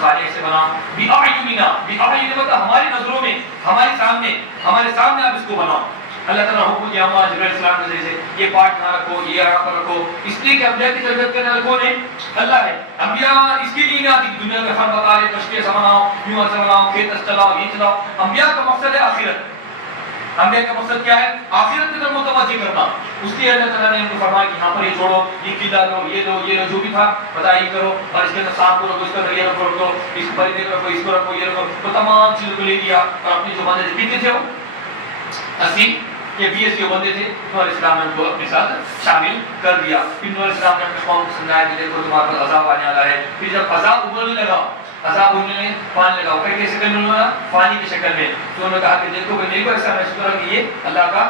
خالق سے بناؤ بِأَعْيُنِنَا بِأَعْيُنِنَا مطلب ہماری نظروں میں ہمارے سامنے آپ اس کو بناؤ. اللہ تعالیٰ حکم دیا ہوا جبرائیل علیہ السلام کے ذریعے سے یہ پارٹ یہاں رکھو یہ یہاں پر رکھو. اس لیے کہ انبیاء کی تربیت کرنے والا کون ہے؟ اللہ ہے. انبیاء اس کے لیے نہیں آتی کہ دنیا میں فن بتا رہے کشتی ایسا بناؤ یوں ایسا بناؤ کھیت چلاؤ یہ چلاؤ. انبیاء کا مقصد ہے آخرت. انبیاء کا مقصد کیا ہے؟ آخرت کی طرف متوجہ کرنا. اس لیے اللہ تعالیٰ نے ان کو فرمایا کہ یہاں پر یہ چھوڑو یہ قلعہ لو یہ لو جو بھی تھا بتا یہ کرو اور اس کے اندر سانپ کو رکھو اس کا یہ رکھو اس پرندے کو رکھو اس کو رکھو یہ رکھو. تو تمام چیزوں کو لے لیا اور اپنی جو بندے کتنے تھے وہ 80 کہ 20 جو بندے تھے نوح علیہ السلام نے ان کو اپنے ساتھ شامل کر دیا. پھر نوح علیہ السلام نے اپنے قوم کو سمجھایا کہ دیکھو تمہارے پاس عذاب آنے والا ہے. پھر جب عذاب ابلنے لگا عذاب ابلنے میں پانی لگاؤ کئی شکل میں لگا پانی کی شکل میں تو انہوں نے کہا کہ دیکھو کہ میرے کو ایسا محسوس ہو رہا کہ یہ اللہ کا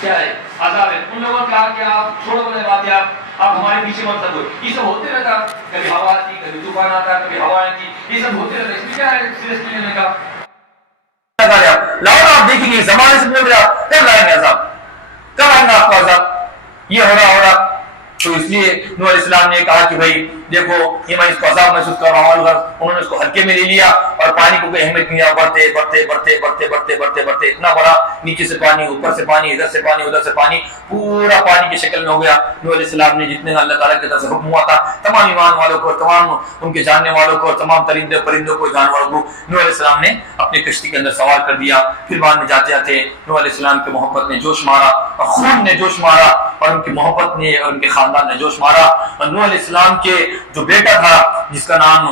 کیا ہے عذاب ہے. ان لوگوں نے کہا کہ آپ چھوڑو بنے بات آپ ہمارے پیچھے مت لگو. یہ سب ہوتے رہتا کبھی ہوا آتی کبھی طوفان آتا کبھی ہوا آتی یہ سب ہوتے رہتا. اس میں کیا ہے سیریسلی لینے کا لاؤ آپ دیکھیں گے زمانے سے بول رہا کب لائیں گے عذاب کب آئیں گا آپ کو عذاب یہ ہو رہا. تو اس لیے نوح علیہ السلام نے کہا کہ بھائی دیکھو یہ میں اس کو عذاب محسوس کر رہا ہوں. انہوں نے اس کو ہلکے میں لے لیا اور پانی کو کوئی اہمیت نہیں دیا. بڑھتے بڑھتے بڑھتے بڑھتے بڑھتے بڑھتے بڑھتے اتنا بڑا نیچے سے پانی اوپر سے پانی ادھر سے پانی ادھر سے پانی پورا پانی کی شکل میں ہو گیا. نوح علیہ السلام نے جتنے اللہ تعالیٰ کی طرف سے حکم ہوا تھا تمام ایمان والوں کو تمام ان کے جاننے والوں کو تمام ترندے پرندوں کو جانوروں کو نوح علیہ السلام نے اپنی کشتی کے اندر سوار کر دیا. پھر بعد میں جاتے جاتے نوح علیہ السلام کی محبت نے جوش مارا اور خون نے جوش مارا اور ان کی محبت نے اور ان کے خاندان نے جوش مارا. اور نوح علیہ السلام کے جو بیٹا تھا جس کا نام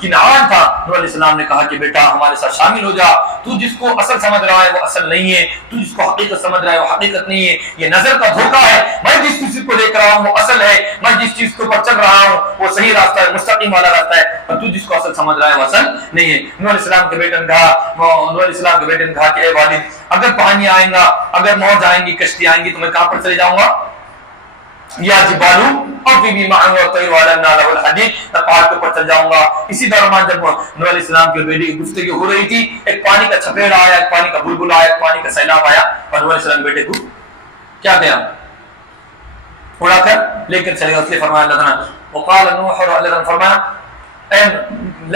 کنعان تھا نوح علیہ السلام نے کہا کہ بیٹا ہمارے ساتھ شامل ہو جا. تو جس کو اصل سمجھ رہا ہے وہ اصل نہیں ہے. تو جس کو حقیقت سمجھ رہا ہے وہ حقیقت نہیں ہے. یہ نظر کا دھوکہ ہے. میں جس چیز کو دیکھ رہا ہوں وہ اصل ہے. میں جس چیز کے اوپر چل رہا ہوں وہ صحیح راستہ ہے مستقیم والا راستہ ہے. اور تو جس کو اصل سمجھ رہا ہے وہ اصل نہیں ہے. نوح علیہ السلام کے بیٹے نے کہا کہ اے والد اگر پانی آئے گا اگر موج آئیں گی کشتی آئیں گی تو میں کہاں پر چلے جاؤں گا؟ یا جبالو اوفی معه والطير وعلنا له الحديد پہاڑ کے اوپر چل جاؤں گا. اسی دوران جب نوح علیہ السلام کے بیٹے کی گفتگو ہو رہی تھی ایک پانی کا چھپیڑ آیا ایک پانی کا بلبل آیا ایک پانی کا سیلاب آیا اور نوح علیہ السلام کے بیٹے کو کیا کیا اڑا کر لے کر چلے گا. اس لیے فرمایا اللہ تعالیٰ وقال نوح اور اللہ تعالیٰ نے فرمایا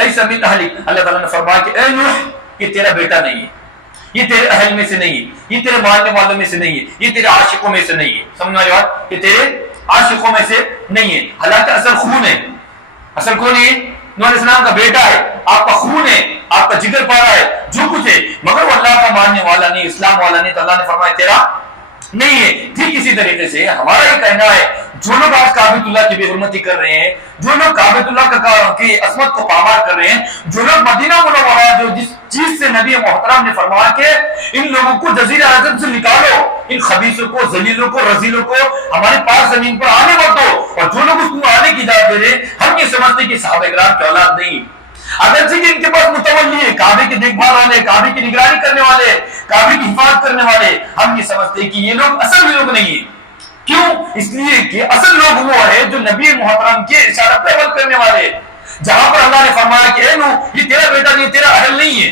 ليس من اهلك اللہ تعالیٰ نے فرمایا کہ اے نوح یہ تیرا بیٹا نہیں ہے یہ تیرے اہل میں سے نہیں ہے یہ تیرے ماننے والوں میں سے نہیں ہے یہ تیرے عاشقوں میں سے نہیں ہے. سمجھ میں آ رہی بات؟ یہ تیرے عاشقوں میں سے نہیں ہے. حالانکہ اصل خون ہے. اصل کون ہے؟ نوح علیہ السلام کا بیٹا ہے آپ کا خون ہے آپ کا جگر پارا ہے جو کچھ ہے مگر وہ اللہ کا ماننے والا نہیں اسلام والا نہیں. تو اللہ نے فرمایا تیرا نہیں ہے. ٹھیک اسی طریقے سے ہمارا یہ کہنا ہے جو لوگ آج کعبۃ اللہ کی بے حرمتی کر رہے ہیں جو لوگ کعبۃ اللہ کی عظمت کو پامال کر رہے ہیں جو لوگ مدینہ منورہ جو جس چیز سے نبی محترم نے فرمایا کہ ان لوگوں کو جزیرہ عرب سے نکالو ان خبیثوں کو ذلیلوں کو رذیلوں کو ہمارے پاس زمین پر آنے مت دو. اور جو لوگ اس کو آنے کی اجازت دے رہے ہم یہ سمجھتے کہ صحابہ کرام کی اولاد نہیں اگرچہ کہ ان کے پاس متولی ہے کعبے کی دیکھ بھال والے کعبے کی نگرانی کرنے والے کعبے کی حفاظت کرنے والے ہم یہ سمجھتے ہیں کہ یہ لوگ اصل لوگ نہیں ہیں. کیوں؟ اس لیے کہ اصل لوگ وہ ہے جو نبی محترم کے اشارہ پر عمل کرنے والے. جہاں پر اللہ نے فرمایا کہ اے نوح یہ تیرا بیٹا نہیں تیرا اہل نہیں ہے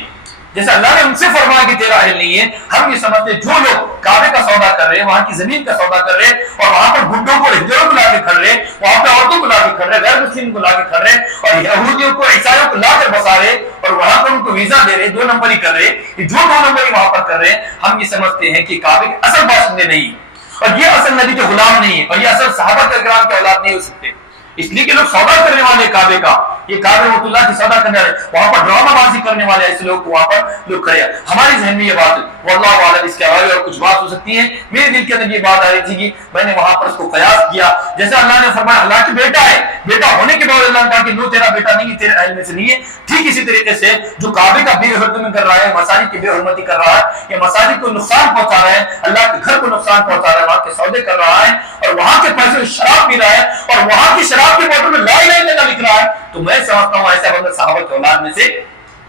جیسے اللہ نے ان سے فرمایا کہ تیرا اہل نہیں ہے ہم یہ سمجھتے جو لوگ کعبے کا سودا کر رہے ہیں وہاں کی زمین کا سودا کر رہے اور وہاں پر بڈھوں کو ہجڑوں کو لا کے کھڑ رہے وہاں پہ عورتوں کو لا کے کھڑ رہے غیر مسلم کو لا کے کھڑ رہے اور یہودیوں کو عیسائیوں کو لا کر بسا رہے اور وہاں پر ان کو ویزا دے رہے 2 نمبری کر رہے جو 2 نمبری وہاں پر کر رہے ہیں ہم یہ سمجھتے ہیں کہ کعبے کے اصل باشندے نہیں اور یہ اصل نبی کے غلام نہیں ہے اور یہ اصل صحابہ کرام کے اولاد نہیں ہو سکتے. اس لیے کہ لوگ سودا کرنے والے کعبے کا یہ کعبے رحمۃ اللہ کی سودا کرنے والے وہاں پر ڈرامہ بازی کرنے والے ایسے لوگ وہاں پر لوگ کھڑے ہیں. ہمارے ذہن میں یہ بات ہے واللہ اعلم اس کے علاوہ اور کچھ بات ہو سکتی ہے. میرے دل کے اندر یہ بات آ رہی تھی کہ میں نے وہاں پر اس کو قیاس کیا جیسے اللہ نے فرمایا اللہ کی بیٹا ہے بیٹا ہونے کے بعد اللہ نے کہا کہ نو تیرا بیٹا نہیں تیرے اہل میں سے نہیں ہے. ٹھیک اسی طریقے سے جو کعبے کا بے حرمتی کر رہا ہے مساجد کی بے حرمتی کر رہا ہے یہ مساجد کو نقصان پہنچا رہا ہے اللہ کے گھر کو نقصان پہنچا رہا ہے وہاں کے سودے کر رہا ہے اور وہاں کے پیسے شراب پی رہا ہے اور وہاں کی شراب کے بوتل میں لا الہ الا اللہ لکھ رہا ہے تو میں سمجھتا ہوں ایسا بندہ صحابہ کی اولاد میں سے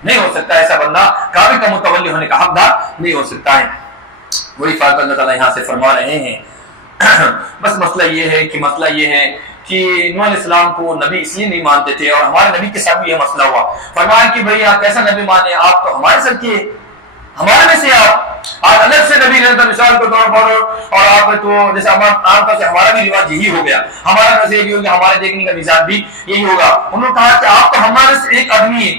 نہیں ہو سکتا. ایسا بندہ کعبے کا متولی ہونے کا حقدار نہیں ہو سکتا ہے. وہی فاطمہ اللہ تعالیٰ یہاں سے فرما رہے ہیں بس مسئلہ یہ ہے کہ نوح علیہ السلام کو نبی اس لیے نہیں مانتے تھے اور ہمارے نبی کے ساتھ بھی یہ مسئلہ ہوا. فرمایا کہ بھئی آپ کیسا نبی مانے آپ تو ہمارے سر کے ہمارے میں سے آپ آج الگ سے نبی رہتا مثال کے طور پر، اور آپ تو جیسے عام طور سے ہمارا بھی رواج یہی ہو گیا، ہمارا میں سے یہ بھی ہو گیا، ہمارے دیکھنے کا مزاج بھی یہی ہوگا۔ انہوں نے کہا کہ آپ تو ہمارے سے ایک آدمی ہیں،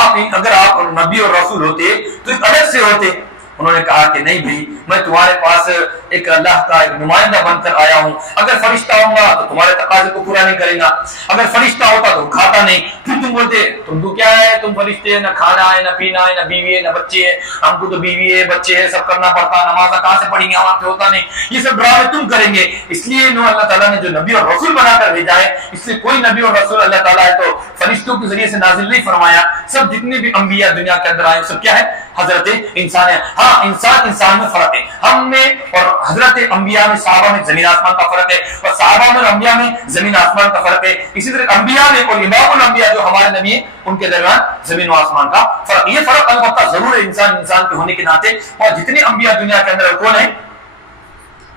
آپ اگر آپ نبی اور رسول ہوتے تو ایک الگ سے ہوتے۔ انہوں نے کہا کہ نہیں بھائی، میں تمہارے پاس ایک اللہ کا ایک نمائندہ بن کر آیا ہوں، اگر فرشتہ ہوں گا تو تمہارے تقاضے کو پورا نہیں کرے گا، اگر فرشتہ ہوتا تو کھاتا نہیں۔ پھر تم بولتے تم تو کیا ہے، تم فرشتے، نہ کھانا ہے، نہ پینا ہے، نہ بیوی ہے، نہ بچے ہے، ہم کو تو بیوی ہے، بچے ہے، سب کرنا پڑتا، نماز کہاں سے پڑھیں گے، وہاں سے ہوتا نہیں، یہ سب ڈرامے تم کریں گے۔ اس لیے اللہ تعالیٰ نے جو نبی اور رسول بنا کر بھیجا ہے، اس سے کوئی نبی اور رسول اللہ تعالیٰ ہے تو فرشتوں کے ذریعے سے نازل نہیں فرمایا، سب جتنے بھی انبیاء دنیا کے اندر آئے سب کیا ہے، حضرت انسان ہے۔ ہاں انسان میں فرق ہے، ہم میں اور حضرت انبیاء میں، صحابہ میں زمین آسمان کا فرق ہے، اور صحابہ میں اور انبیاء میں زمین آسمان کا فرق ہے۔ اسی طرح انبیاء میں اور امام الانبیاء جو ہمارے نبی ہیں ان کے درمیان زمین و آسمان کا فرق، یہ فرق البتہ ضرور ہے انسان کے ہونے کے ناطے، اور جتنے انبیاء دنیا کے اندر کون ہیں،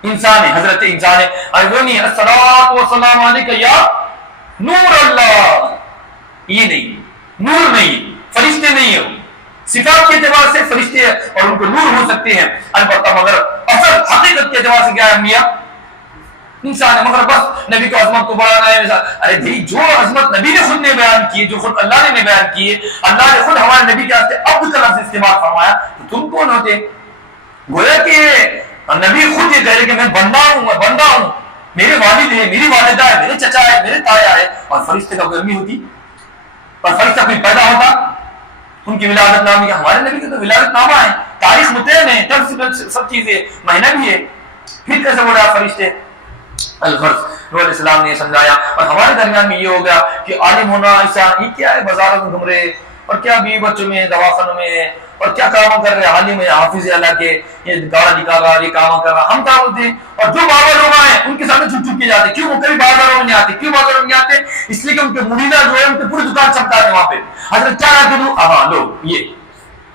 انسان ہے، حضرت انسان ہے۔ ارونی الصلاۃ والسلام علیک یا نور اللہ، یہ نہیں، نور نہیں، فرشتے نہیں ہو، صفات کے اعتبار سے فرشتے اور ان کو نور ہو سکتے ہیں، البتہ مگر اصل حقیقت کے اعتبار سے کیا ہے، انبیاء انسان ہے، مگر بس نبی کو عظمت کو بڑھانا ہے۔ ارے بھائی جو عظمت نبی نے خود نے بیان کی، جو خود اللہ نے بیان کی ہے، اللہ نے خود ہمارے نبی کے واسطے عبد کا لفظ استعمال فرمایا، تو تم کون ہوتے؟ گویا کہ نبی خود یہ کہہ رہے کہ میں بندہ ہوں، میں بندہ ہوں، میرے والد ہے، میری والدہ ہے، میرے چچا ہے، میرے تایا ہے، اور فرشتے کا گرمی ہوتی، اور فرشتہ کوئی پیدا ہوتا، ان کی ولادت نامہ ہے، ہمارے نبی کے تو ولادت نامہ ہے، تاریخ متعین ہے، سب چیزیں، مہینہ بھی ہے، پھر کیسے بول رہا فرشتے؟ الغرض نبی علیہ السلام نے سمجھایا، اور ہمارے درمیان میں یہ ہو گیا کہ عالم ہونا ایسا یہ کیا ہے، بازاروں میں گھوم رہے، اور کیا بیوی بچوں میں، دواخانوں میں، اور کیا کام کر رہے، عالم ہے، حافظ اللہ کے، یہ گاڑا نکال رہا، یہ کام کر رہا، ہم کیا بولتے ہیں؟ اور جو بابا لوگ ہیں ان کے سامنے چھپ چھپ کے جاتے، کیوں؟ وہ کبھی بازاروں میں نہیں آتے، کیوں بازاروں میں نہیں آتے؟ اس لیے کہ ان کے مریدہ جو ہے ان کے پوری دکان چمکا ہے وہاں پہ، حضرت کیا رکھ دوں، ہاں لو یہ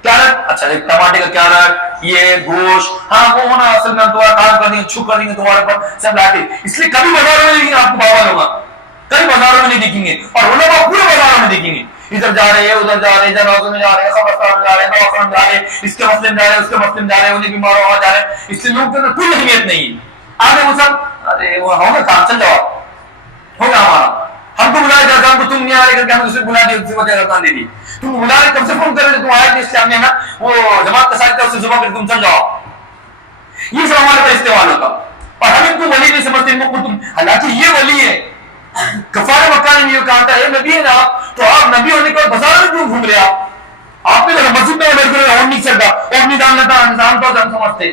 کیا رکھ، اچھا ٹماٹے کا کیا رکھ، یہ گوشت، ہاں وہ ہونا، اصل میں تمہارا کام کر دیں گے، چھپ کر دیں گے تمہارے پر، سب لاتے، اس لیے کبھی بازاروں میں نہیں دیکھیں گے آپ کو بابا لوگ، کبھی بازاروں میں نہیں دیکھیں گے، اور علماء پورے بازاروں میں دیکھیں گے، ادھر جا رہے ہیں، ادھر جا رہے ہیں، جنازوں میں جا رہے ہیں، قبرستان میں جا رہے ہیں، دواخانوں میں جا رہے ہیں، اس کے مسئلے میں جا رہے ہیں، اس کے مسئلے میں جا رہے ہیں، انہیں بیمار ہوا جا رہے ہیں، اس لیے لوگوں کے اندر کوئی اہمیت نہیں ہے، آگے وہ سب ارے وہ ہوگا کام، چل جاؤ ہوگا ہمارا، ہم کو بلایا جاتا، ہم کو تم نہیں آ رہے کر کے ہم اسے بلا دیا، اسے وجہ دے دی، تم بلا رہے کب سے فون کر رہے تم آئے تھے اس سامنے نا، وہ جماعت کا ساتھ اسے زبان کر تم چل جاؤ، یہ سب ہمارے پر استعمال ہوتا، اور ہم ان کو ولی نہیں سمجھتے، ان کو تم، حالانکہ یہ ولی ہے، کفار مکہ نے یہ کہا تھا اے نبی ہے نا تو آپ نبی ہونے کے بعد بازار میں کیوں گھوم رہے آپ نے تو مسجد میں بیٹھ کر اور نہیں چلتا اور نہیں ڈالنا تھا، نظام تو ہم سمجھتے،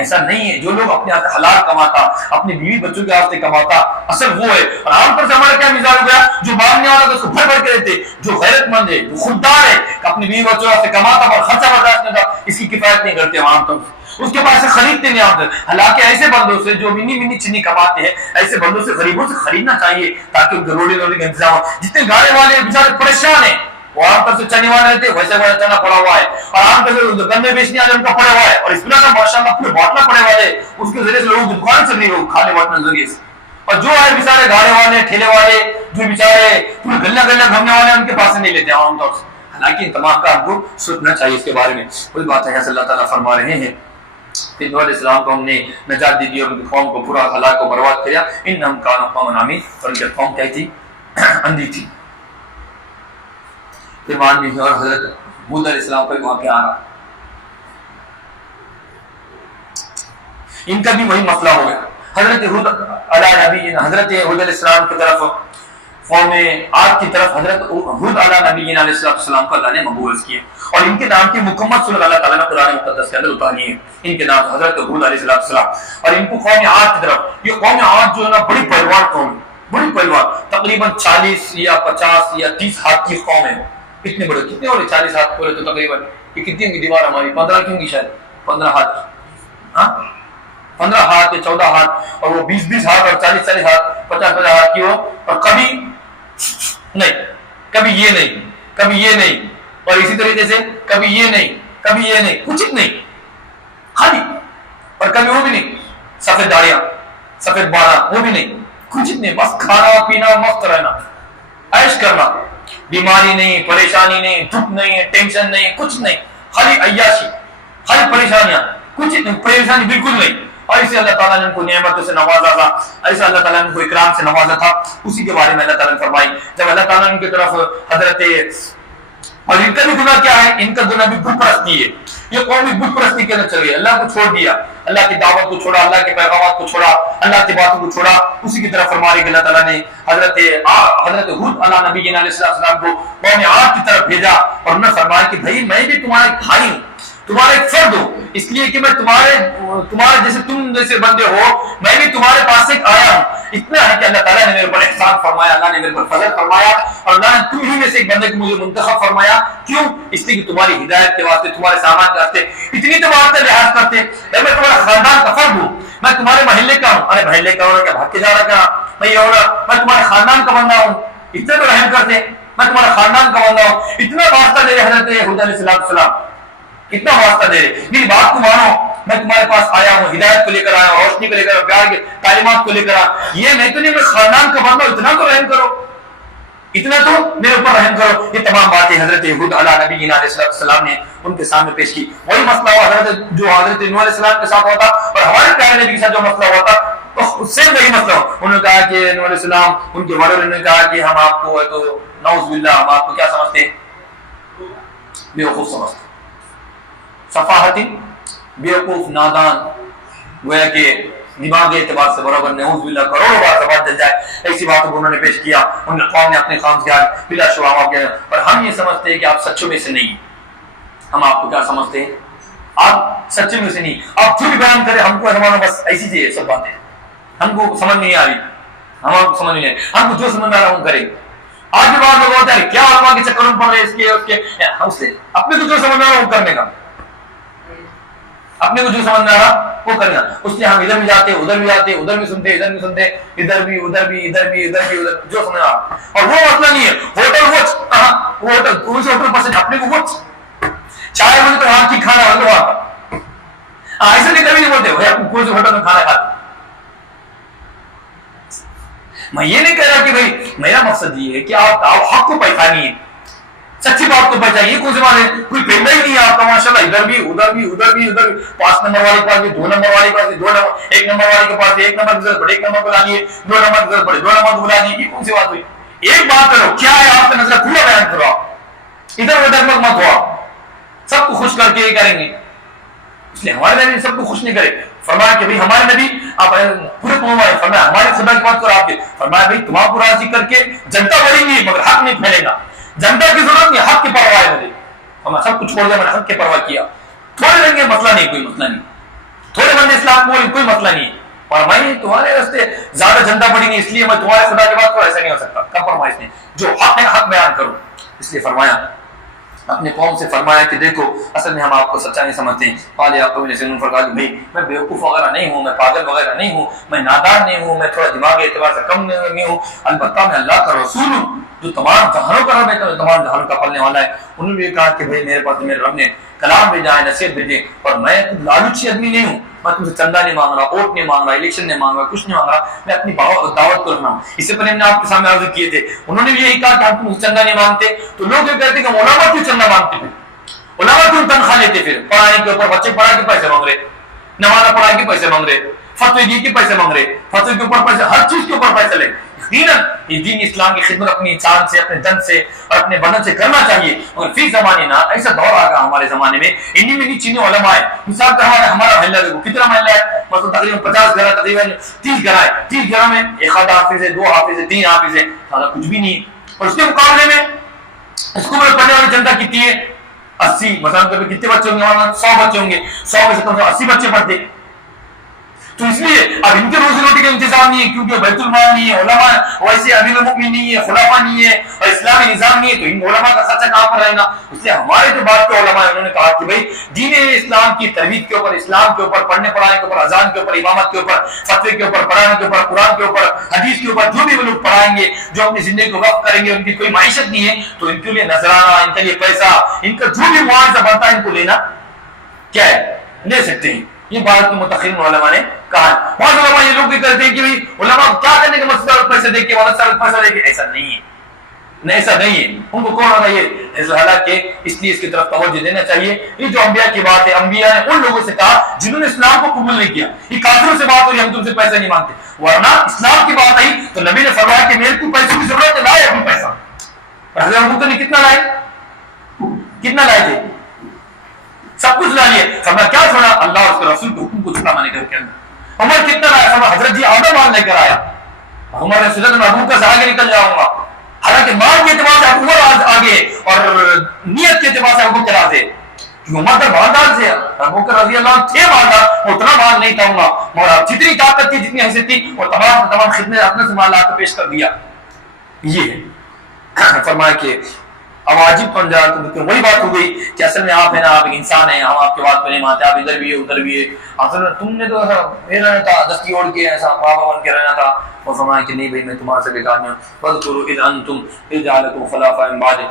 ایسا نہیں ہے، جو لوگ اپنے ہاتھ حلال کماتا، اپنی بیوی بچوں کے واسطے کماتا، اصل وہ ہے، اور عام طور سے ہمارا کیا مزاج ہو گیا، جو مانگنے والا تو اس کو بھر بھر کے دیتے، جو غیرت مند ہے، جو خوددار ہے، اپنی بیوی بچوں کے واسطے کماتا اور خرچہ برداشت نہیں تھا، اس کی کفایت نہیں کرتے عام طور سے، اس کے پاس سے خریدتے نہیں آتے، حالانکہ ایسے بندوں سے جو منی منی چنی کماتے ہیں، ایسے بندوں سے غریبوں سے خریدنا چاہیے تاکہ ان کے روٹی کا انتظام ہو۔ جتنے گاڑی والے بیچارے پریشان ہیں، وہ عام طور سے چنے والے رہتے، ویسے بڑا چنا پڑا ہوا ہے، اور عام طور سے گندے بیچنے والے ان کا پڑا ہوا ہے، اور اس بنا کا ماشاء اللہ پورے باٹلا پڑے والے، اس کے ذریعے سے لوگوں کی دکان چل رہی ہو کھانے باٹنے ذریعے سے، اور جو ہے بیچارے گاڑی والے، ٹھیلے والے، جو بیچارے پورے گلہ گلہ گھومنے والے، ان کے پاس نہیں لیتے عام طور سے، حالانکہ ان تمام کا ہم کو سوچنا چاہیے اس کے بارے میں۔ وہی بات ہے اللہ تعالیٰ فرما رہے ہیں کہ نوح علیہ السلام کو ہم نے نجات دی دی اور ان کی قوم کو پورا ہلاک کو برباد کیا، انہم کانوا قوما عمین، اور ان کی قوم کیا تھی، اندھی تھی۔ پھر بعد میں اور حضرت ہود علیہ السلام کا واقعہ آ رہا، ان کا بھی وہی مسئلہ ہو گیا، حضرت ہود علیہ نبی، حضرت ہود علیہ السلام کی طرف قوم عاد کی طرف حضرت ہود علیہ نبی علیہ السلام کو اللہ نے مبعوث کیا، اور ان کے نام کی مکمل سورۃ اللہ تعالیٰ نے قرآن مقدس کے اندر اتاری ہے، ان کے نام حضرت ہود علیہ السلام، اور ان کو قوم عاد کی طرف، یہ قوم عاد جو ہے نا بڑی پہلوان قوم ہے، بڑی پہلوان، تقریباً 40 یا 50 یا 30 ہاتھ کی قوم ہے، اتنے بڑے، کتنے بڑے 40 ہاتھ بولے تو تقریباً یہ کتنی ہوگی دیوار ہماری، 15 کی ہوں گی شاید، 15 ہاتھ کی، ہاں 15 ہاتھ یا 14 ہاتھ، اور وہ 20 ہاتھ اور 40 ہاتھ 50 ہاتھ کی ہو، اور کبھی نہیں، کبھی یہ نہیں، کبھی یہ نہیں، اور اسی طریقے سے کبھی یہ نہیں، کبھی یہ نہیں، کچھ نہیں، خالی، اور کبھی وہ بھی نہیں، سفید داڑیاں، سفید بالا، وہ بھی نہیں، کچھ نہیں، بس کھانا پینا مست رہنا، عیش کرنا، بیماری نہیں، پریشانی نہیں، دکھ نہیں، ٹینشن نہیں، کچھ نہیں، خالی عیاشی، خالی پریشانیاں، کچھ پریشانی بالکل نہیں. اور اسے اللہ تعالیٰ نے ان کو نعمتوں سے نوازا تھا، ایسا اللہ تعالیٰ نے ان کو اکرام سے نوازا تھا. اسی کے بارے میں اللہ تعالیٰ نے فرمائی جب اللہ تعالیٰ نے ان کی طرف حضرت، اور ان کا بھی گناہ کیا ہے، ان کا گناہ بھی بت پرستی ہے. یہ قوم بھی بت پرستی کے اندر چل گئی، اللہ کو چھوڑ دیا، اللہ کی دعوت کو چھوڑا، اللہ کے پیغامات کو چھوڑا، اللہ کی باتوں کو چھوڑا. اسی کی طرف فرمانے کے اللہ تعالیٰ نے حضرت ہود علیہ نبی علیہ السلام کو قوم عاد کی طرف بھیجا اور انہوں نے فرمایا کہ بھائی میں بھی تمہارے بھائی ہوں، تمہارے ایک فرد ہوں، اس لیے کہ میں تمہارے جیسے تم جیسے بندے ہو، میں بھی تمہارے پاس سے آیا ہوں. اتنا ہے کہ اللہ تعالیٰ نے میرے اوپر احسان فرمایا، اللہ نے میرے اوپر فضل فرمایا اور اللہ نے تم ہی میں سے ایک بندے کو مجھے منتخب فرمایا. کیوں؟ اس لیے کہ تمہاری ہدایت کے واسطے، تمہارے سامان کے واسطے اتنی تمہارے سے لحاظ کرتے. میں تمہارا خاندان کا فرد ہوں، میں تمہارے محلے کا ہوں. ارے محلے کا ہونا کیا بھاگ کے جا رہا کیا؟ میں یہ ہو رہا، میں تمہارے خاندان کا بندہ ہوں، اتنے تو رحم کرتے. میں تمہارا خاندان کا بندہ ہوں، اتنا واسطہ دے رہے حضرت ہود علیہ السلام، اتنا واسطہ دے رہے. میری بات کو مانو، میں تمہارے پاس آیا ہوں، ہدایت کو لے کر آیا ہوں، روشنی کو لے کر، پیار کے تعلیمات کو لے کر آیا. یہ نہیں تو نہیں میں خاندان کا بندہ ہوں، اتنا تو رحم کرو، اتنا تو میرے اوپر رحم کرو. یہ تمام باتیں حضرت ہود علیہ نبی علیہ السلام نے ان کے سامنے پیش کی. وہی مسئلہ ہوا جو حضرت نوح علیہ السلام کے ساتھ ہوا تھا اور ہمارے پیارے نبی کے ساتھ جو مسئلہ ہوا تھا اس سے وہی مسئلہ ہوا. انہوں نے کہا کہ نوح علیہ السلام، ان کے بڑوں نے کہا کہ ہم آپ کو تو نعوذ باللہ ہم آپ کو کیا سمجھتے ہیں؟ بیوقوف سمجھتے، صفاحتی، بیوقوف، نادان، گویا کہ دماغ کے اعتبار سے برابر، نعوذ باللہ کروڑوں بار زبان جل جائے ایسی باتوں کو انہوں نے پیش کیا. ان قوم نے اپنے قوم سے بلا شبہ معاف کیا. پر ہم یہ سمجھتے ہیں کہ آپ سچوں میں سے نہیں. ہم آپ کو کیا سمجھتے ہیں؟ آپ سچے میں سے نہیں. آپ جو بھی بیان کریں ہم کو ہمارا بس ایسی چیز سب باتیں ہم کو سمجھ نہیں آ رہی، ہم آپ کو سمجھ نہیں آ رہی، ہم کو جو سمجھ آ رہا ہوں کریں. آج بھی بات لوگ ہوتا ہے کیا علماء کے چکروں پڑ رہے اس کے اس سے اپنے کو جو سمجھ آ رہا وہ کرنے کا، اپنے کو جو سمجھ میں آ رہا وہ کرنا. اس لیے ہم ادھر بھی جاتے، ادھر بھی جاتے، ادھر بھی سنتے، ادھر بھی سنتے، ادھر بھی ادھر بھی ادھر بھی ادھر بھی ادھر جو سمجھ آ رہا. اور وہ مسئلہ نہیں ہے ہوٹل ہوٹل کون سے ہوٹل پسند اپنے کو وہ چائے بولے تو وہاں کی کھانا بولے وہاں کا، ایسے نہیں کبھی نہیں بولتے بھائی کون سے ہوٹل میں کھانا کھاتے. میں یہ نہیں کہہ رہا کہ بھائی میرا مقصد یہ ہے کہ آپ حق کو پہچانیے، سچی بات کو پہچانیے. کون سے مانے کوئی پہننا ہی نہیں ہے آپ کا ماشاءاللہ، ادھر بھی ادھر بھی ادھر بھی ادھر بھی، 5 نمبر والے کے پاس بھی 2 نمبر والے کے پاس بھی 2 نمبر، 1 نمبر والے کے پاس 1 نمبر کی ضرورت پڑے 1 نمبر بلا لیے، 2 نمبر کی ضرورت پڑے 2 نمبر کو بلا لیے. یہ کون سی بات ہوئی؟ ایک بات کرو، کیا ہے آپ کا نظر پورا بیان کرو. آپ ادھر ادھر مت ہو، آپ سب کو خوش کر کے یہ کریں گے. اس لیے ہمارے نبی سب کو خوش نہیں کرے. فرمایا کہ بھائی ہمارے نبی آپ پورے قوم آئے، فرمایا ہمارے خدا کی بات کرو آپ کے، فرمایا بھائی تمام کو راضی کر کے جنتا بڑھیں گی مگر حق نہیں پھیلے گا. جنتا کی ضرورت نہیں، حق کی پرواہ ہے مجھے. ہم سب کچھ چھوڑ دیا، میں نے حق کی پرواہ کیا. تھوڑے رہیں گے مسئلہ نہیں، کوئی مسئلہ نہیں. تھوڑے بندے اسلام کو کوئی مسئلہ نہیں. اور میں تمہارے راستے زیادہ جنتا بڑھیں گی اس لیے میں تمہارے خدا کی بات کرو، ایسا نہیں ہو سکتا. کمپرومائز نہیں، جو حق ہے حق بیان کرو. اس لیے فرمایا اپنے قوم سے فرمایا کہ دیکھو اصل میں ہم آپ کو سچا نہیں سمجھتے ہیں. قال یعقوب نے سنن فرمایا کہ بھائی میں بیوقوف وغیرہ نہیں ہوں، میں پاگل وغیرہ نہیں ہوں، میں نادان نہیں ہوں، میں تھوڑا دماغی اعتبار سے کم نہیں ہوں، البتہ میں اللہ کا رسول ہوں جو تمام جہانوں کا رب ہے، تمام جہانوں کا پالنے والا ہے. انہوں نے یہ کہا کہ بھائی میرے پاس میرے رب نے کلام بھیجا ہے، نصیحت بھیجی، اور میں لالچی آدمی نہیں ہوں. میں تم سے چندہ نہیں مانگ رہا، ووٹ نہیں مانگ رہا، الیکشن نہیں مانگ رہا، کچھ نہیں مانگ رہا. میں اپنی دعوت کر رہا ہوں. اس سے پہلے ہم نے آپ کے سامنے عرض کیے تھے، انہوں نے بھی یہی کہا کہ ہم تم سے چندہ نہیں مانگتے. تو لوگ یہ کہتے ہیں کہ علماء کیوں چندہ مانگتے ہیں، علماء کیوں تنخواہ لیتے، پھر پڑھانے کے اوپر بچے پڑھا کے پیسے مانگ رہے، نماز پڑھا کے پیسے مانگ رہے، فتوی دی کے پیسے مانگ رہے، فتوی کے اوپر پیسے، ہر چیز کے اوپر پیسے لے. یقیناً یہ دین اسلام کی خدمت اپنی جان سے، اپنے دن سے اور اپنے بدن سے کرنا چاہیے. مگر فی زمانے نا ایسا دور آ گیا ہمارے زمانے میں، انہی میں چینی علماء ہے. مثال کا ہمارا محلہ دیکھو کتنا محلہ ہے، مثلا تقریباً 50 گھر، تقریباً 30 گھر ہے. 30 گھروں میں 1 حافظ ہے، 2 حافظ ہے، 3 حافظ ہے، زیادہ کچھ بھی نہیں. اور اس کے مقابلے میں اسکول میں پڑھنے والی جنتا کتنی ہے؟ 80. مثلا کتنے بچے ہوں گے؟ 100 بچے ہوں گے، 100 میں سے کم سے کم 80 بچے پڑھتے. تو اس لیے اب ان کے روزی روٹی کا انتظام نہیں ہے کیونکہ بیت المال نہیں ہے، علماء ویسے امیر المؤمنین نہیں ہے، خلافہ نہیں ہے اور اسلامی نظام نہیں ہے، تو ان علماء کا خرچہ کہاں پر رہے گا؟ اس لیے ہمارے جو بات کے علماء انہوں نے کہا کہ بھائی دین اسلام کی ترویج کے اوپر، اسلام کے اوپر، پڑھنے پڑھانے کے اوپر، اذان کے اوپر، امامت کے اوپر، فتوے کے اوپر، قرآن کے اوپر، قرآن کے اوپر، حدیث کے اوپر جو بھی وہ لوگ پڑھائیں گے، جو اپنی زندگی کو وقف کریں گے، ان کی کوئی معیشت نہیں ہے تو ان کے لیے نذرانہ، ان کے لیے پیسہ، ان کا جو بھی معاوضہ بنتا ہے ان کو لینا کیا ہے، لے سکتے ہیں. یہ بات کے متأخرین علماء نے کہا ہے. بہت علماء یہ لوگ بھی کرتے ہیں کہ بھائی علماء کیا کرنے کے مقصد پیسے دے کے، پیسہ دے کے، ایسا نہیں ہے. نہیں ایسا نہیں ہے، ان کو کون ہوگا یہ حالانکہ اس لیے اس کی طرف توجہ دینا چاہیے. یہ جو انبیاء کی بات ہے، انبیاء نے ان لوگوں سے کہا جنہوں نے اسلام کو قبول نہیں کیا. یہ کافروں سے بات ہو رہی ہم تم سے پیسے نہیں مانگتے، ورنہ اسلام کی بات آئی تو نبی نے فرمایا کہ میرے کو پیسوں کی ضرورت ہے، لائے ابھی پیسہ. اور حضرت ابو بکر نے کتنا لائے تھے؟ سب کچھ لا لیے. فرمایا کیا چھوڑا؟ اللہ اور اس کے رسول کے حکم کو چھوڑا میں نے گھر کے اندر. عمر کتنا لایا؟ فرمایا حضرت جی آدھا مال لے کر آیا. عمر نے سوچا میں ابو بکر سے آگے نکل جاؤں گا، حالانکہ مال کے اعتبار سے عمر آگے اور نیت کے اعتبار سے ابو بکر آگے. عمر تو مالدار تھے، ابو بکر رضی اللہ عنہ تھے مالدار، اتنا مال نہیں تھا ان کا، مگر جتنی طاقت تھی جتنی حیثیت تھی وہ تمام خدمت اپنے سے مال لا کر پیش کر دیا. یہ ہے فرمایا کہ واجب بن جا. تو وہی بات ہو گئی کہ اصل میں آپ ہے نا، آپ ایک انسان ہیں، ہم آپ کی بات کو نہیں مانتے، آپ ادھر بھی ہے ادھر بھی ہے. اصل میں تم نے تو ایسا رہنا تھا، دستی اوڑھ کے ایسا بابا بن کے رہنا تھا. اور فرمایا کہ نہیں بھائی میں تمہارے سے بیکار نہیں ہوں. وَاذْكُرُوا إِذْ أَنْتُمْ إِذْ جَعَلَكُمْ خُلَفَاءَ مِنْ بَعْدِهِ.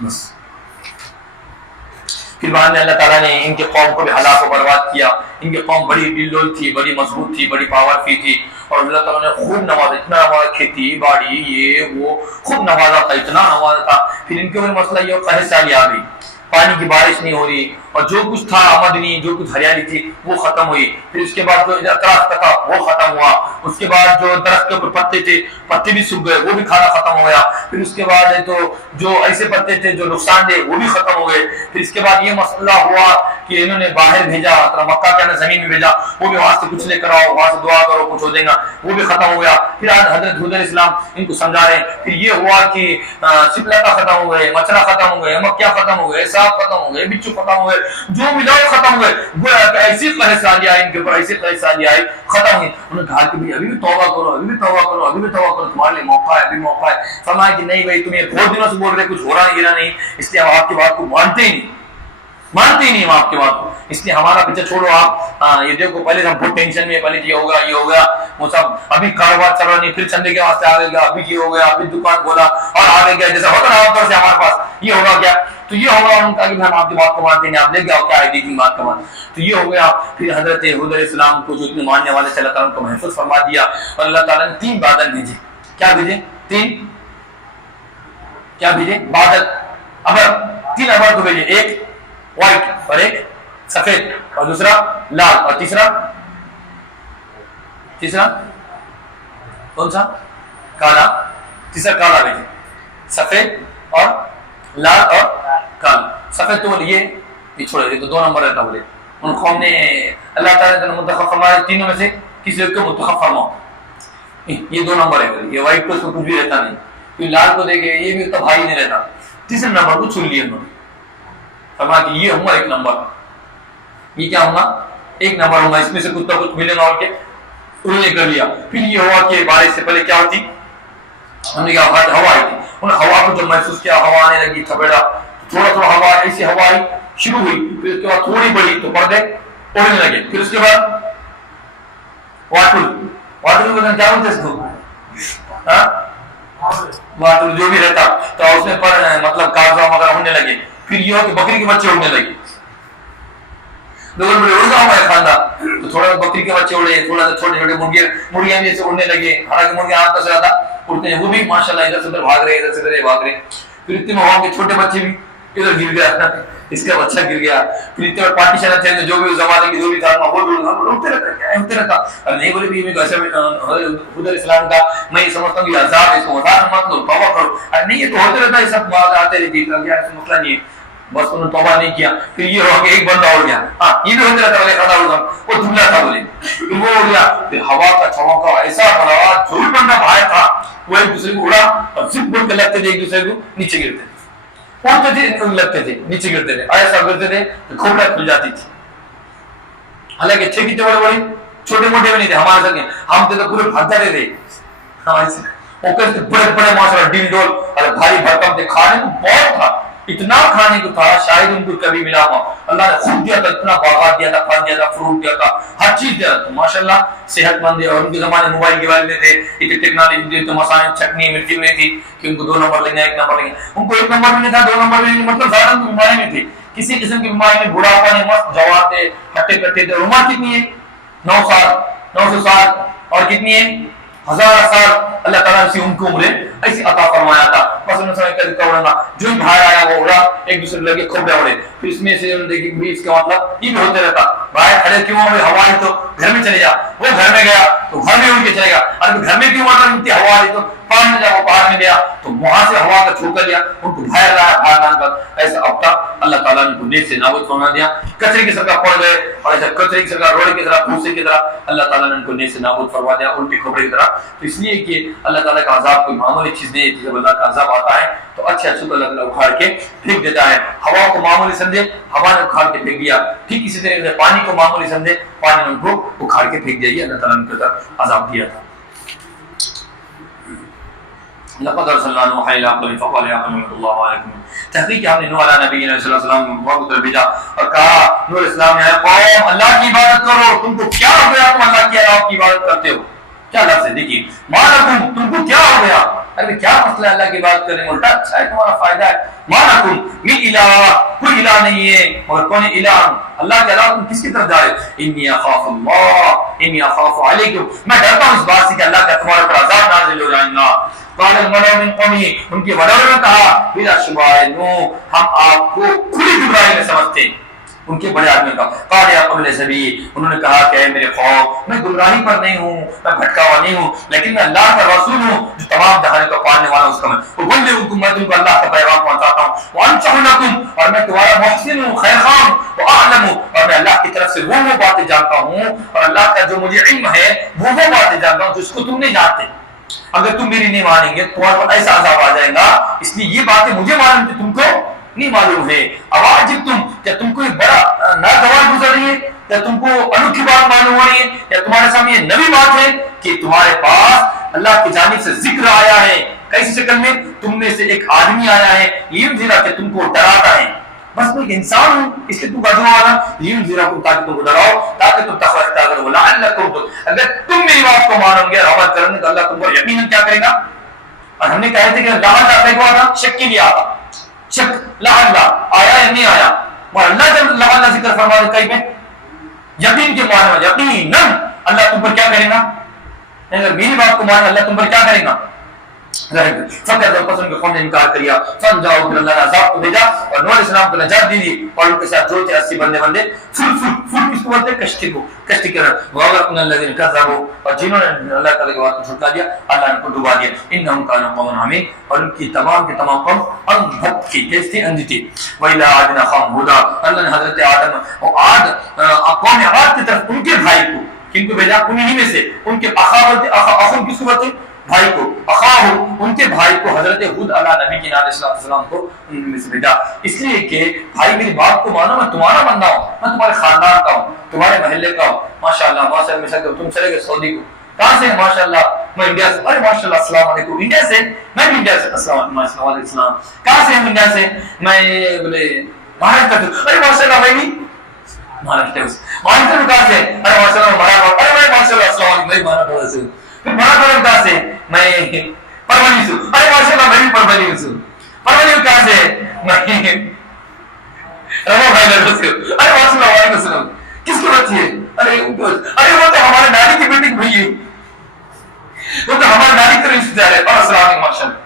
بس پھر بعد میں اللہ تعالیٰ نے ان کے قوم کو بھی ہلاک و برباد کیا. ان کی قوم بڑی ڈل تھی، بڑی مضبوط تھی، بڑی پاورفل تھی، اور اللہ تعالیٰ نے خوب نوازا، اتنا نوازا، کھیتی باڑی یہ وہ خوب نوازا تھا، اتنا نوازا تھا. پھر ان کے اوپر مسئلہ یہ قحط سالی آ گئی، پانی کی بارش نہیں ہو رہی، اور جو کچھ تھا آمدنی، جو کچھ ہریالی تھی وہ ختم ہوئی. پھر اس کے بعد جو درخت تھا وہ ختم ہوا. اس کے بعد جو درخت کے اوپر پتے تھے پتے بھی سوکھ گئے، وہ بھی کھانا ختم ہو گیا. پھر اس کے بعد ہے تو جو ایسے پتے تھے جو نقصان دہ وہ بھی ختم ہو گئے. پھر اس کے بعد یہ مسئلہ ہوا کہ انہوں نے باہر بھیجا، مکہ کے اندر زمین میں بھیجا، وہ بھی وہاں سے کچھ لے کر آؤ، وہاں سے دعا کرو کچھ ہو دے گا، وہ بھی ختم ہو گیا. پھر آج حضرت حود علیہ السلام ان کو سمجھا رہے ہیں. پھر یہ ہوا کہ سپلتا ختم ہو گئے، مچھرا ختم ہو گئے، مکھیاں ختم ہو گئے، سانپ ختم ہو گئے، بچھو ختم ہو گئے، جو ملاؤ ختم ہو گئے. گویا کہ ایسی قحط سالی آئی ان کے اوپر، ایسی قحط سالی آئی ختم ہوئی. انہوں نے کہا کہ بھائی ابھی بھی توبہ کرو، ابھی بھی توبہ کرو، ابھی بھی توبہ کرو، تمہارے لیے موقع ہے، ابھی موقع ہے. فرمایا کہ نہیں بھائی تم یہ بہت دنوں سے بول رہے، کچھ ہو رہا نہیں گرا نہیں، اس لیے ہم آپ کی بات کو مانتے ہی نہیں ہم آپ کی بات کو. اس لیے ہمارا پیچھے چھوڑو آپ. یہ دیکھو پہلے ہم بہت ٹینشن میں، پہلے یہ ہو گیا وہ سب، ابھی کاروبار چل رہا نہیں، پھر چندے کے واسطے آگے گیا، ابھی یہ ہو گیا، ابھی دکان کھولا اور آگے گیا، جیسا ہوتا نا عام طور سے ہمارے پاس یہ ہوگا کیا تو یہ ہوگا. انہوں نے کہا کہ ہم آپ کی بات کو مانتے نہیں، آپ لے کے آؤ کیا ہے دیکھیں بات کا مان. تو یہ ہو گیا. پھر حضرت حود علیہ السلام کو جو اتنے ماننے والے سے اللہ تعالیٰ کو محفوظ فرما دیا، اور اللہ تعالیٰ نے 3 بادل بھیجے. کیا بھیجے؟ 3 کیا بھیجے؟ بادل، ابر. 3 ابر کو بھیجے، ایک وائٹ اور ایک سفید اور دوسرا لال اور تیسرا کون سا؟ کالا. تیسرا کالا بھیجے، سفید اور لال اور کالا. سفید تو بولے یہ چھوڑے دے تو 2 نمبر رہتا. بولے ان قوم نے اللہ تعالیٰ نے منتخب فرمایا تینوں میں سے کسی ایک کو منتخب فرماؤ. یہ 2 نمبر ہے. یہ وائٹ کو اس کو کچھ بھی رہتا نہیں، پھر لال کو دے گے یہ بھی تو بھائی نہیں رہتا. تیسرے نمبر کو چن لیا انہوں نے. فرمایا کہ یہ ہوں گا 1 نمبر. یہ کیا ہوں گا؟ 1 نمبر ہوں گا. اس میں سے کچھ نہ کچھ ملے گا. اور کے انہوں نے کر لیا. پھر یہ ہوا کہ بارش سے پہلے کیا ہوتی؟ ہم نے کہا ہوا آئی تھی. انہوں نے ہوا کو جب محسوس کیا، ہوا آنے لگی، تھپڑا تھوڑا تھوڑا ہوا ایسی ہوا آئی شروع ہوئی. پھر اس کے بعد تھوڑی بڑی تو پردے اڑنے لگے. پھر اس کے بعد واٹل کیا بولتے اس کو؟ واٹل جو بھی رہتا تو اس میں پر مطلب کاغذات وغیرہ ہونے لگے. پھر یہ ہو کہ بکری کے بچے اڑنے لگے. بڑے اڑ گا ہمارے خاندان تو تھوڑا بکری کے بچے اڑے، تھوڑا سا چھوٹے چھوٹے مرغیاں جیسے اڑنے لگے. حالانکہ مرغیاں آپ کا سے زیادہ اڑتے ہیں، وہ بھی ماشاء اللہ ادھر سے ادھر بھاگ رہے، ادھر سے ادھر بھاگ رہے. پھر اتنے میں وہاں کے چھوٹے بچے بھی ادھر گر گیا، اس کا بچہ گر گیا. پھر اتنے پارٹیشن تھے جو بھی اس زمانے کی جو بھی تھا وہ اڑتے رہتا، کیا ہوتے رہتا. اور نہیں بولے بھی ایسے حود علیہ السلام کا میں یہ سمجھتا ہوں کہ عذاب ہے، اس کو عذاب مت لو، توبہ کرو. نہیں یہ تو ہوتے رہتا ہے، سب بات آتے رہتی ہے، ایسا مسئلہ نہیں ہے. بس انہوں نے توبہ نہیں کیا. پھر یہ ہوا کہ ایک بندہ اڑ گیا. یہ بھی ہوتے رہتا ہے، وہ دبلا تھا بولے، پھر وہ اڑ گیا. پھر ہوا کا چھونکا ایسا بڑا، جو بھی بندہ باہر تھا وہ ایک دوسرے کو اڑا اور زپ بڑھ کے لگتے تھے، ایک دوسرے کو نیچے گرتے تھے، اڑتے تھے لگتے تھے، نیچے گرتے تھے، ایسا گرتے تھے کہ کھوپڑیاں کھل جاتی تھی. حالانکہ تھے کتنے بڑے بڑے، چھوٹے موٹے بھی نہیں تھے ہمارے ساتھ. ہم تھے تو پورے بھاگتے رہتے بڑے بڑے ماشاءاللہ ڈیل ڈول اور بھاری بھرکم تھے. کھانے کو بہت تھا، اتنا کھانے کو تھا شاید ان کو کبھی ملا ہوا. اللہ نے خود دیا تھا، اتنا باغات دیا تھا، پھل دیا تھا، فروٹ دیا تھا، ہر چیز دیا تھا. ماشاءاللہ صحت مند ہے. اور ان کے زمانے موبائل کے والے تھے، اتنی ٹیکنالوجی تو مسائل چٹنی مرچی میں تھی کہ ان کو 2 نمبر لینا 1 نمبر لینا. ان کو 1 نمبر بھی نہیں تھا، 2 نمبر بھی نہیں. مطلب زیادہ ان کی بیماری میں تھی، کسی قسم کی بیماری میں. بڑھاپا نہیں، مست جوان تھے، ہٹے کٹے تھے. عمر کتنی ہے؟ 900 سال. اور کتنی ہے؟ 1000 سال اللہ تعالیٰ نے ان کو عمریں ایسی عطا فرمایا تھا. بس انہوں نے کہا اڑنا جو ہی باہر آیا وہ اڑا, ایک دوسرے لگے کھوپڑے اڑے. پھر اس میں سے دیکھی بھی اس کا مطلب یہ بھی ہوتے رہتا, باہر کھڑے کیوں ہوئے, ہوا آئی تو گھر میں چلے جا, وہ گھر میں گیا تو گھر میں اڑ کے چلے گا, اور گھر میں کیوں مطلب اتنی ہوا آئی تو پانی میں جا, وہ پہاڑ میں گیا تو وہاں سے ہوا کا چھوکا لیا, ان کو باہر لایا, باہر لانے کا ایسا ابتا اللہ تعالیٰ نے کو نیک سے نابود فرما دیا. کچرے کی طرح پڑ گئے, اور ایسا کچرے کی طرح, روڑے کی طرح, پھوسے کی طرح اللہ تعالیٰ نے ان کو نیک سے نابود فرما دیا, الٹے کھوپڑے کی طرح. تو اس لیے کہ اللہ تعالیٰ کا عذاب کوئی معمولی چیز نہیں ہے. جب اللہ کا عذاب آتا ہے تو اچھا اچھا اللہ تعالیٰ اکھاڑ کے پھینک دیتا ہے. ہوا کو معمولی سمجھے, ہوا نے اکھاڑ کے پھینک دیا. ٹھیک اسی طرح سے پانی کو معمولی سمجھے, پانی نے ان کو اکھاڑ کے پھینک دیا. اللہ تعالیٰ نے ان کو عذاب دیا تھا. لقد ارسلنا نوحا الى قومه فقال يا قوم اعبدوا الله ما لكم. تحقیق ہم نے نوح علیہ نبی صلی اللہ علیہ وسلم کو بھیجا اور کہا نوح علیہ السلام نے, قوم اللہ کی عبادت کرو, تم کو کیا ہو گیا, تم اللہ کے علاوہ کی عبادت کرتے ہو. کیا لفظ ہے دیکھیے, ما لکم, تم کو کیا ہو گیا. ارے کیا مسئلہ ہے اللہ کی بات کرنے میں, الٹا اچھا ہے, تمہارا فائدہ ہے. ما لکم من الہ, کوئی الہ نہیں ہے اور کون الہ, اللہ کے علاوہ تم کس کی طرف جا رہے ہو. انی اخاف اللہ, انی اخاف علیکم, میں ڈرتا ہوں اس بات سے کہ اللہ کا تمہارے پر عذاب نازل ہو جائے گا. قال الملأ من قومه, ان کے بڑوں نے کہا, بلا شبہ نو ہم آپ کو کھلی گمراہی میں سمجھتے ہیں. ان کے بڑے آدمی کا قال یا قوم سبی, انہوں نے کہا کہ اے میرے قوم, میں گمراہی پر نہیں ہوں, میں بھٹکا ہوا نہیں ہوں, لیکن میں اللہ کا رسول ہوں جو تمام جہان کو پالنے والا اس کا میں وبلغکم, میں تم کو اللہ کا پیغام پہنچاتا ہوں. وانصح لکم, اور میں تمہارا محسن ہوں, خیر خواہ ہوں. واعلم, اور میں اللہ کی طرف سے وہ باتیں جانتا ہوں, اور اللہ کا جو مجھے علم ہے وہ باتیں جانتا ہوں جس کو تم نہیں جانتے. اگر تم میری نہیں مانیں گے تمہارے پر ایسا عذاب آ جائے گا, اس لیے یہ باتیں مجھے معلوم تھی, تم کو نہیں معلوم ہے. اواجب تم, کیا تم کو بڑا ناگوار گزر رہی ہے, یا تم کو انوکھی بات معلوم ہو رہی ہے, یا تمہارے سامنے یہ نئی بات ہے کہ تمہارے پاس اللہ کی جانب سے ذکر آیا ہے. کیسی شکل میں, تم میں سے ایک آدمی آیا ہے, یہ ذرا کہ تم کو ڈراتا ہے. بس میں ایک انسان ہوں, اس لیے تم کا جواب آنا یہ ذرا کو, تاکہ تم کو ڈراؤ, تاکہ تم تقوی اختیار کرو. لعلکم, اگر تم میری بات کو مانو گے اور عمل کرو گے تو اللہ تم کو یقیناً کیا کرے گا. اور ہم نے کہا تھا کہ لعل کا کیا تھا, شک کے لیے آتا, شک لعل آیا یا نہیں آیا, اور اللہ جب لعل ذکر فرما دے کہیں پہ یقین کے معنی میں, یقیناً اللہ تم پر کیا کرے گا. اگر میری بات کو مانے اللہ تم پر کیا کرے گا. فقط جب پسند کے قوم نے انکار کیا, فن جاؤ, پھر اللہ نے عذاب کو بھیجا اور نوح علیہ السلام کو نجات دی, اور ان کے ساتھ جو تھے 80 بندے فل کس کو بولتے ہیں, کشتی کو, کشتی کے رہا وغرقنا الذین کذبوا, اور جنہوں نے اللہ تعالیٰ کی بات کو جھٹلا دیا اللہ نے ان کو ڈبا دیا. انہم کانوا قوما عمین, اور ان کی تمام کے تمام قوم اندھی تھی, کیسی تھی, اندھی تھی. وإلی عاد اخاہم ہود, اللہ نے حضرت آدم اور عاد قوم عاد کی طرف ان کے بھائی کو, کن کو بھیجا, انہی میں سے ان کے اخاہم کس کو بولتے ہیں, بھائی کو, اخاہ, ان کے بھائی کو حضرت ہود علیہ نبی کی علیہ السلام کو ان میں سے بھیجا. اس لیے کہ بھائی میری بات کو مانو, میں تمہارا بندہ ہوں, میں تمہارے خاندان کا ہوں, تمہارے محلے کا ہوں. ماشاءاللہ ماشاءاللہ, میں سکتے تم چلے گئے سعودی کو, کہاں سے, ماشاءاللہ میں انڈیا سے, ارے ماشاءاللہ السلام علیکم, انڈیا سے, میں بھی انڈیا سے, السلام علیکم, کہاں سے ہم, انڈیا سے, میں بولے مہاراشٹر سے, ارے ماشاءاللہ میں بھی مہاراشٹر سے, مہاراشٹر کہاں سے, ارے ماشاءاللہ مراٹھواڑہ, ارے ماشاءاللہ السلام علیکم, میں مراٹھواڑہ سے, مراٹھواڑہ کہاں سے, میں پرولی سے, ارے ماشاءاللہ میں بھی پرولی سے, پرولی کہاں سے, میں روا بھائی لڑکوں سے, ارے ماشاءاللہ وعلیکم السلام, کس کی بچی ہے, ارے وہ تو ہمارے نانی کی بیٹی بھائی ہے, وہ تو ہمارے نانی کا رشتہ دار ہے, اور السلام علیکم ماشاءاللہ.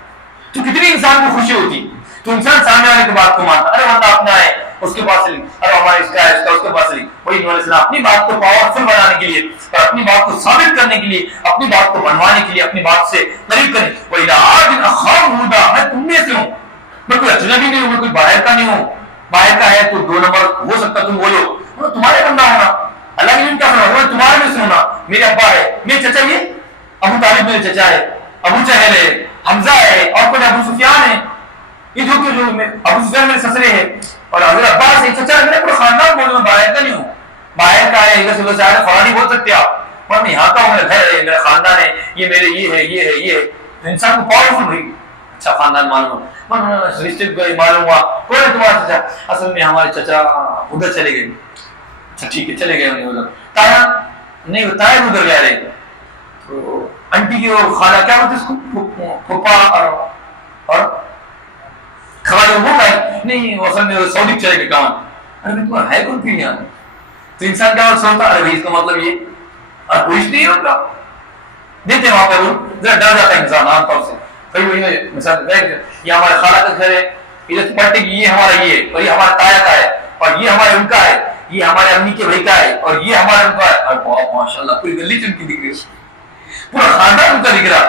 تو کتنی انسان کو خوشی ہوتی, تو انسان سامنے والے کی بات کو مانتا, ارے بندہ اپنا ہے اس کے پاس لیں, ارے ہمارا اس کا ہے, اس کا اس کے پاس لیں. وہی نوح علیہ السلام اپنی بات کو پاورفل بنانے کے لیے اور اپنی بات کو ثابت کرنے کے لیے, اپنی بات کو بنوانے کے لیے, اپنی بات سے قریب کرنے. وإلی عاد اخاہم ہود, میں تم میں سے ہوں, میں کوئی اجنبی نہیں ہوں, میں کوئی باہر کا نہیں ہوں. باہر کا ہے تو 2 نمبر ہو سکتا, تم بولو میں تمہارے بندہ ہونا, اللہ کے کا میں تمہارے میں سے ہونا. میرے ابا ہے, میرے چچا, یہ ابو طالب میرے چچا ہے, ابو جہل ہے, حمزہ ہے, اور کوئی ابو سفیان ہے, یہ جو کہ ابو سفیان میرے سسرے ہے, اور حضرت عباس ہے, چچا میرا پورا خاندان بول رہا ہوں, باہر کا نہیں ہوں. باہر کا ہے ادھر سے ادھر سے آئے فلانی بول سکتے آپ, اور میں یہاں کا ہوں, میرا گھر ہے, میرا خاندان ہے, یہ میرے یہ ہے, یہ ہے, یہ ہے. انسان کو پاورفل ہوئی, اچھا خاندان معلوم ہوا, رشتے کو معلوم ہوا, کون ہے تمہارا چچا, اصل میں ہمارے چچا ادھر چلے گئے. اچھا ٹھیک ہے, چلے گئے ادھر, تایا نہیں, وہ تایا ادھر گئے رہے. تو انٹی کی وہ خالہ کیا ہوتی اس کو, پھوپھا اور خالہ وہ ہے نہیں, اصل میں سعودی چلے گئے کام. ارے میں تمہارا ہے کون پھر یہاں, تو انسان کیا سوچتا, ارے بھائی اس کا مطلب یہ اور پوچھ نہیں ہوگا, دیتے ہیں وہاں پہ وہ ذرا ڈر جاتا ہے انسان عام طور سے. کئی وہی مثال یہ ہمارے خالہ کا گھر ہے، ادھر پلٹے کی یہ ہمارا یہ ہے، اور یہ ہمارا تایا کا ہے، اور یہ ہمارے ان کا ہے، یہ ہمارے امی کے بھائی کا ہے، اور یہ ہمارے ان کا ہے. اور ماشاء اللہ پوری گلی چن کی دکھ رہی ہے، پورا خاندان ان کا دکھ رہا،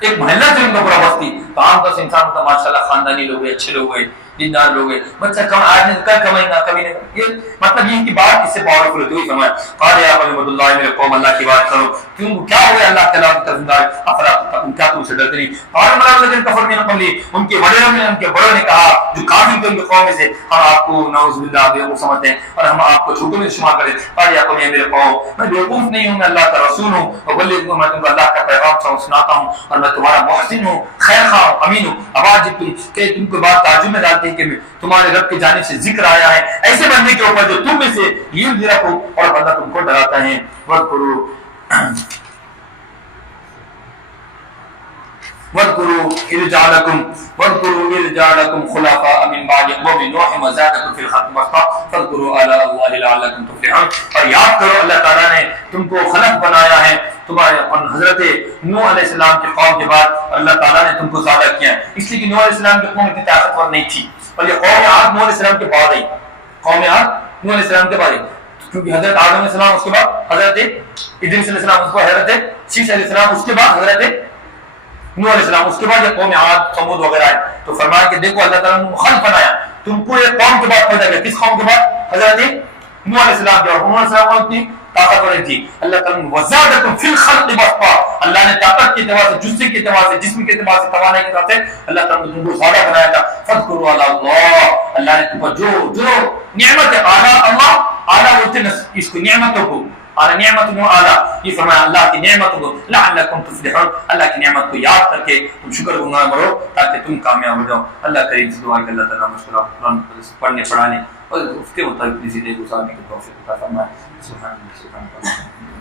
ایک محلہ سے ان کا پورا بستی. تو عام طور سے انسان ہوتا ماشاء اللہ خاندانی لوگ ہیں، اچھے لوگ ہیں، دیندار لوگ ہیں. بچہ کم آج نہیں کل کمائیں گا کبھی نہیں. یہ مطلب یہ کہ بات اس سے پاورفل ہوتی ہوئی فرمایا قال یا قوم عبد اللہ میرے قوم اللہ کی بات کرو کیوں کیا ہو گیا اللہ تعالیٰ کی طرف افراد کیا تم سے ڈرتے نہیں. اور مراد کفر میں قبلی ان کے بڑوں نے ان کے بڑوں نے کہا جو کافر تھے ان کے قوم میں سے ہم آپ کو نعوذ باللہ بے سمجھتے ہیں اور ہم آپ کو چھوٹوں میں شمار کریں. قال یا قوم میرے قوم میں بیوقوف نہیں ہوں، میں اللہ کا رسول ہوں اور بلغ میں تم کو اللہ کا پیغام سناتا ہوں اور میں تمہارا محسن ہوں، خیر خواہ ہوں، امین ہوں. آواز کہ تم کو بات تعجب میں ڈالتے ہیں کہ تمہارے رب کی جانب سے ذکر آیا ہے ایسے بندے کے اوپر جو تم میں سے یہ رکھو اور بندہ تم کو ڈراتا ہے. واذكروا إذ جعلكم خلفاء من بعد قوم نوح وزادكم في الخلق بسطة فاذكروا آلاء الله لعلكم تفلحون. اور یاد کرو اللہ تعالیٰ نے تم کو خلق بنایا ہے تمہارے حضرت نوح علیہ السلام کے قوم کے بعد اللہ تعالیٰ نے تم کو زیادہ کیا ہے اس لیے کہ نوح علیہ السلام کی قوم اتنی طاقتور نہیں تھی اور یہ قوم عاد نوح علیہ السلام کے بعد آئی، قوم عاد نوح علیہ السلام کے بعد آئی کیونکہ حضرت آدم علیہ السلام اس کے بعد حضرت ادریس علیہ السلام اس کو حضرت شیش علیہ السلام اس کے بعد حضرت نوح علیہ السلام اس کے بعد یہ قوم عاد ثمود وغیرہ ہے. تو فرمایا کہ دیکھو اللہ تعالیٰ نے خلق بنایا تم کو ایک قوم کے بعد پیدا کیا. کس قوم کے بعد؟ حضرت نوح علیہ السلام کے. اور نوح علیہ السلام اتنی طاقتور تھی اللہ تعالیٰ نے وزادکم فی الخلق بسطا اللہ نے طاقت کے اعتبار سے جسم کے اعتبار سے جسم کے اعتبار سے توانائی کے اعتبار سے اللہ تعالیٰ نے تم کو زیادہ بنایا تھا. فاذکروا علی اللہ اللہ نے تم کو جو نعمت اعلیٰ اللہ اعلیٰ بولتے ہیں اس کو نعمتوں کو اور نعمت و اعلیٰ یہ فرمایا اللہ کی نعمت کو لعلکم تفلحون اللہ کی نعمت کو یاد کر کے تم شکر گزار بنو تاکہ تم کامیاب ہو جاؤ. اللہ کریم سے دعا کہ اللہ تعالیٰ مشکلات قرآن پڑھنے پڑھانے اور اس کے مطابق زندگی گزارنے کی توفیق عطا فرمائے. سبحان اللہ.